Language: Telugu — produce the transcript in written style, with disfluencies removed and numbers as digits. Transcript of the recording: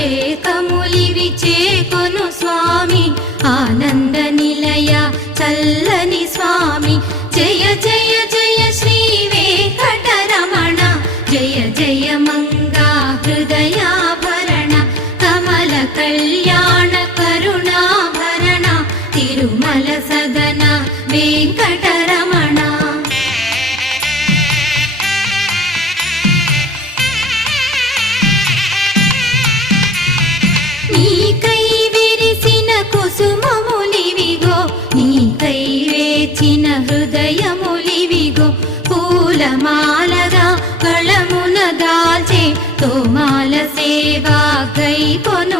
అభిషేకములివి చేకొను స్వామి ఆనంద నిలయ చల్లని స్వామి జయ జయ జయ శ్రీ వెంకటరమణ జయ జయ మంగా హృదయాభరణ కమల కళ్యాణ కరుణాభరణ తిరుమల సదన వెంకటరమణ నీకై విరిసిన కుసుమములివిగో నీకై వేచిన హృదయములివిగో పూలమాలగా కళమున దాల్చే తోమాల సేవా గై కొను